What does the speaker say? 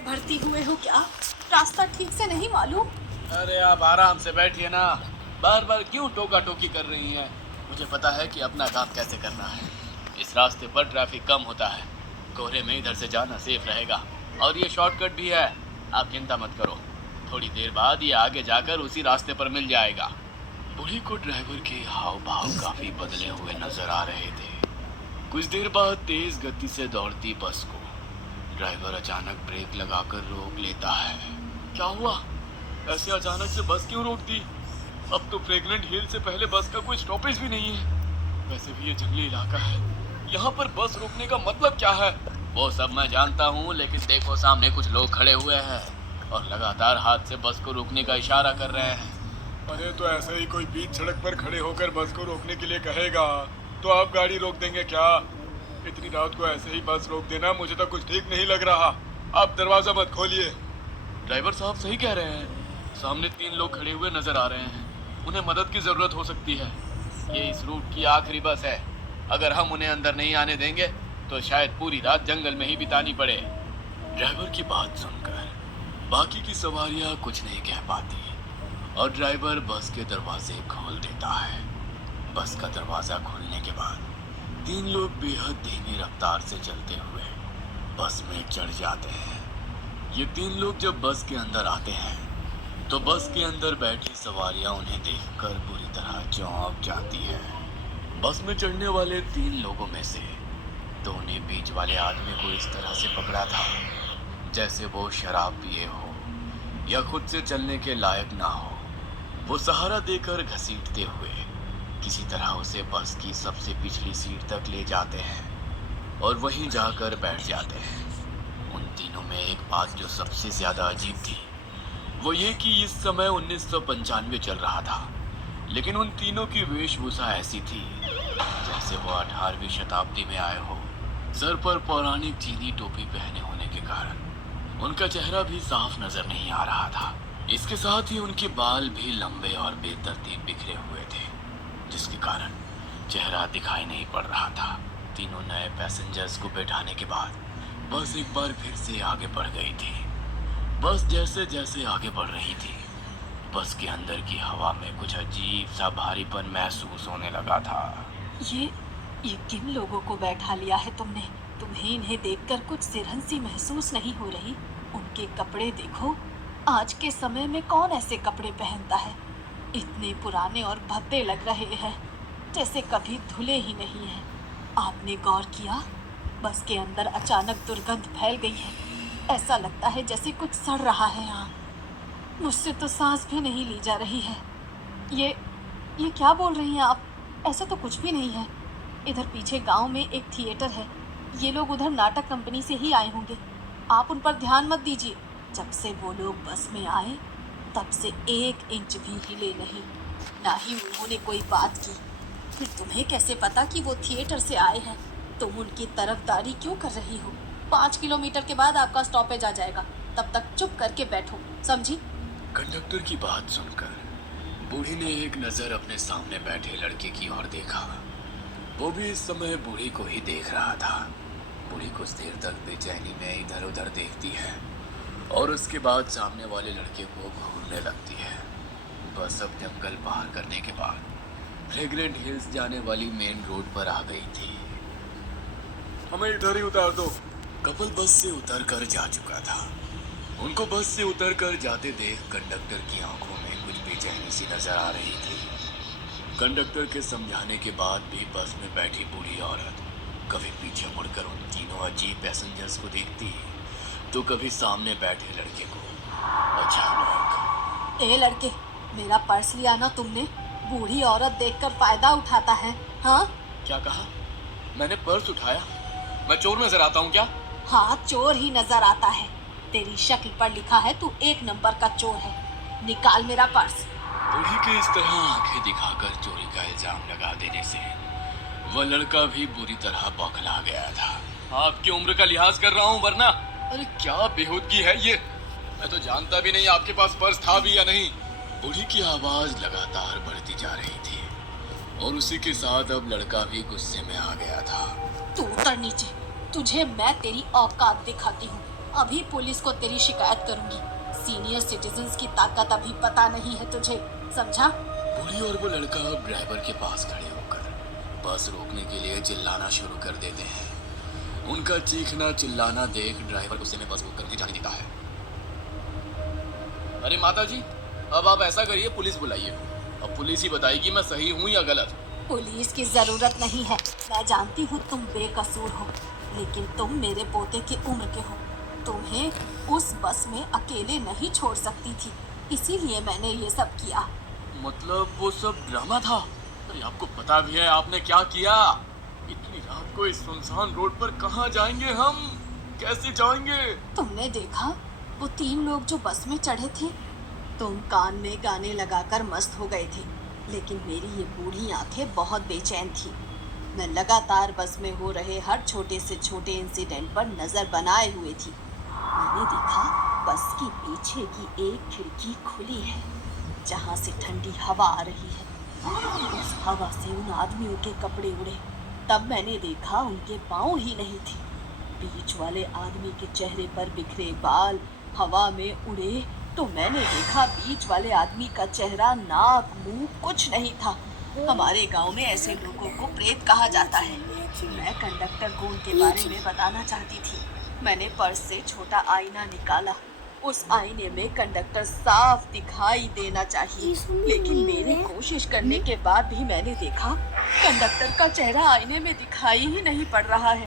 भरती हुए हो क्या? रास्ता ठीक से नहीं मालूम? अरे आप आराम से बैठिए ना। बार बार क्यों टोका टोकी कर रही हैं? मुझे पता है कि अपना काम कैसे करना है। इस रास्ते पर ट्रैफिक कम होता है। कोहरे में इधर से जाना सेफ रहेगा और ये शॉर्टकट भी है। आप चिंता मत करो, थोड़ी देर बाद ये आगे जाकर उसी रास्ते पर मिल जाएगा। बूढ़ी को ड्राइवर के हाव भाव काफी बदले हुए नजर आ रहे थे। कुछ देर बाद तेज गति से दौड़ती बस को ड्राइवर अचानक ब्रेक लगाकर रोक लेता है। क्या हुआ? ऐसे अचानक से बस क्यों रोक दी? अब तो फ्रेगनेंट हिल से पहले बस का कोई स्टॉपेज भी नहीं है। वैसे भी ये जंगली इलाका है, यहाँ पर बस रोकने का मतलब क्या है? वो सब मैं जानता हूँ, लेकिन देखो सामने कुछ लोग खड़े हुए हैं और लगातार हाथ से बस को रोकने का इशारा कर रहे हैं। अरे तो ऐसे ही कोई बीच सड़क पर खड़े होकर बस को रोकने के लिए कहेगा तो आप गाड़ी रोक देंगे क्या? इतनी रात को ऐसे ही बस रोक देना मुझे तो कुछ ठीक नहीं लग रहा। आप दरवाजा मत खोलिए। ड्राइवर साहब सही कह रहे हैं, सामने 3 लोग खड़े हुए नजर आ रहे हैं। उन्हें मदद की जरूरत हो सकती है। ये इस रूट की आखिरी बस है। अगर हम उन्हें अंदर नहीं आने देंगे तो शायद पूरी रात जंगल में ही बितानी पड़े। ड्राइवर की बात सुनकर बाकी की सवारियां कुछ नहीं कह पाती और ड्राइवर बस के दरवाजे खोल देता है। बस का दरवाजा खोलने के बाद 3 लोग बेहद धीमी रफ्तार से चलते हुए बस में चढ़ जाते हैं। ये 3 लोग जब बस के अंदर आते हैं तो बस के अंदर बैठी सवारियां उन्हें देखकर बुरी तरह चौंक जाती है। बस में चढ़ने वाले 3 लोगों में से 2 ने बीच वाले आदमी को इस तरह से पकड़ा था जैसे वो शराब पिए हो या खुद से चलने के लायक ना हो। वो सहारा देकर घसीटते हुए किसी तरह उसे बस की सबसे पिछली सीट तक ले जाते हैं और वहीं जाकर बैठ जाते हैं। उन तीनों में एक बात जो सबसे ज्यादा अजीब थी वो ये कि इस समय 1995 चल रहा था, लेकिन उन तीनों की वेशभूषा ऐसी थी जैसे वो 18वीं शताब्दी में आए हो। सर पर पौराणिक चीनी टोपी पहने होने के कारण उनका चेहरा भी साफ नजर नहीं आ रहा था। इसके साथ ही उनके बाल भी लंबे और बेतरतीब बिखरे हुए थे, जिसके कारण चेहरा दिखाई नहीं पड़ रहा था। तीनों नए पैसेंजर्स को बैठाने के बाद बस एक बार फिर से आगे बढ़ गई थी। बस जैसे जैसे आगे बढ़ रही थी, बस के अंदर की हवा में कुछ अजीब सा भारीपन महसूस होने लगा था। ये किन लोगों को बैठा लिया है तुमने? तुम्हें इन्हें देखकर कुछ सिरहंसी महसूस नहीं हो रही? उनके कपड़े देखो, आज के समय में कौन ऐसे कपड़े पहनता है? इतने पुराने और भद्दे लग रहे हैं, जैसे कभी धुले ही नहीं हैं। आपने गौर किया? बस के अंदर अचानक दुर्गंध फैल गई है। ऐसा लगता है जैसे कुछ सड़ रहा है यहाँ। मुझसे तो सांस भी नहीं ली जा रही है। ये क्या बोल रही हैं आप? ऐसा तो कुछ भी नहीं है। इधर पीछे गांव में एक थिएटर है। ये लोग उधर नाटक कंपनी से ही आए होंगे। आप उन पर ध्यान मत दीजिए। जब से वो लोग बस में आए तब से 1 इंच भी हिले नहीं, ना ही उन्होंने कोई बात की। फिर तुम्हें कैसे पता कि वो थिएटर से आए हैं? तुम उनकी तरफदारी क्यों कर रही हो? 5 किलोमीटर के बाद आपका स्टॉपेज आ जाएगा, तब तक चुप करके बैठो, समझी? कंडक्टर की बात सुनकर बूढ़ी ने एक नजर अपने सामने बैठे लड़के की ओर देखा। वो भी इस समय बूढ़ी को ही देख रहा था। बूढ़ी कुछ देर तक बेचैनी में इधर उधर देखती है और उसके बाद सामने वाले लड़के को घूरने लगती है। बस अब जंगल पार करने के बाद फ्रेग्रेंट हिल्स जाने वाली मेन रोड पर आ गई थी। हमें इधर ही उतार दो। कपल बस से उतर कर जा चुका था। उनको बस से उतर कर जाते देख कंडक्टर की आंखों में कुछ बेचैनी सी नजर आ रही थी। कंडक्टर के समझाने के बाद भी बस में बैठी बूढ़ी औरत कभी पीछे मुड़कर उन तीनों अजीब पैसेंजर्स को देखती तो कभी सामने बैठे लड़के को। अचानक, ए लड़के, मेरा पर्स लिया ना तुमने? बूढ़ी औरत देखकर फायदा उठाता है, हाँ? क्या कहा? मैंने पर्स उठाया? मैं चोर नजर आता हूँ क्या? हाँ, चोर ही नजर आता है। तेरी शक्ल पर लिखा है तू 1 नंबर का चोर है। निकाल मेरा पर्स। बूढ़ी के इस तरह आंखें दिखाकर चोरी का इल्जाम लगा देने से वह लड़का भी बुरी तरह बौखला गया था। आपकी उम्र का लिहाज कर रहा हूँ वरना। अरे क्या बेहूदगी है ये? मैं तो जानता भी नहीं आपके पास पर्स था भी या नहीं। बूढ़ी की आवाज लगातार बढ़ती जा रही थी और उसी के साथ अब लड़का भी गुस्से में आ गया था। तू उतर नीचे, तुझे मैं तेरी औकात दिखाती हूँ। अभी पुलिस को तेरी शिकायत करूंगी। सीनियर सिटीजन्स की ताकत अभी पता नहीं है तुझे, समझा? बूढ़ी और वो लड़का अब ड्राइवर के पास खड़े होकर बस रोकने के लिए चिल्लाना शुरू कर देते हैं। उनका चीखना चिल्लाना देख ड्राइवर गुस्से में बस बुक करके जाने देता है। अरे माता जी, अब आप ऐसा करिए, पुलिस बुलाइए। अब पुलिस ही बताएगी मैं सही हूँ या गलत। पुलिस की जरूरत नहीं है। मैं जानती हूँ तुम बेकसूर हो, लेकिन तुम मेरे पोते की उम्र के हो। तुम्हें उस बस में अकेले नहीं छोड़ सकती थी, इसीलिए मैंने ये सब किया। मतलब वो सब ड्रामा था? अरे आपको पता भी है आपने क्या किया? इतनी रात को इस सुनसान रोड पर कहाँ जाएंगे हम? कैसे जाएंगे? तुमने देखा वो 3 लोग जो बस में चढ़े थे? तुम कान में गाने लगाकर मस्त हो गए थे, लेकिन मेरी ये बूढ़ी आंखें बहुत बेचैन थी। मैं लगातार बस में हो रहे हर छोटे से छोटे इंसिडेंट पर नजर बनाए हुए थी। मैंने देखा बस के पीछे की एक खिड़की खुली है, जहां से ठंडी हवा आ रही है। उस हवा से उन आदमियों के कपड़े उड़े। तब मैंने देखा उनके पाँव ही नहीं थे। बीच वाले आदमी के चेहरे पर बिखरे बाल हवा में उड़े तो मैंने देखा बीच वाले आदमी का चेहरा, नाक, मुंह कुछ नहीं था। हमारे गांव में ऐसे लोगों को प्रेत कहा जाता है। मैं कंडक्टर को उनके बारे में बताना चाहती थी। मैंने पर्स से छोटा आईना निकाला। उस आईने में कंडक्टर साफ दिखाई देना चाहिए, लेकिन मेरी कोशिश करने के बाद भी मैंने देखा कंडक्टर का चेहरा आईने में दिखाई ही नहीं पड़ रहा है।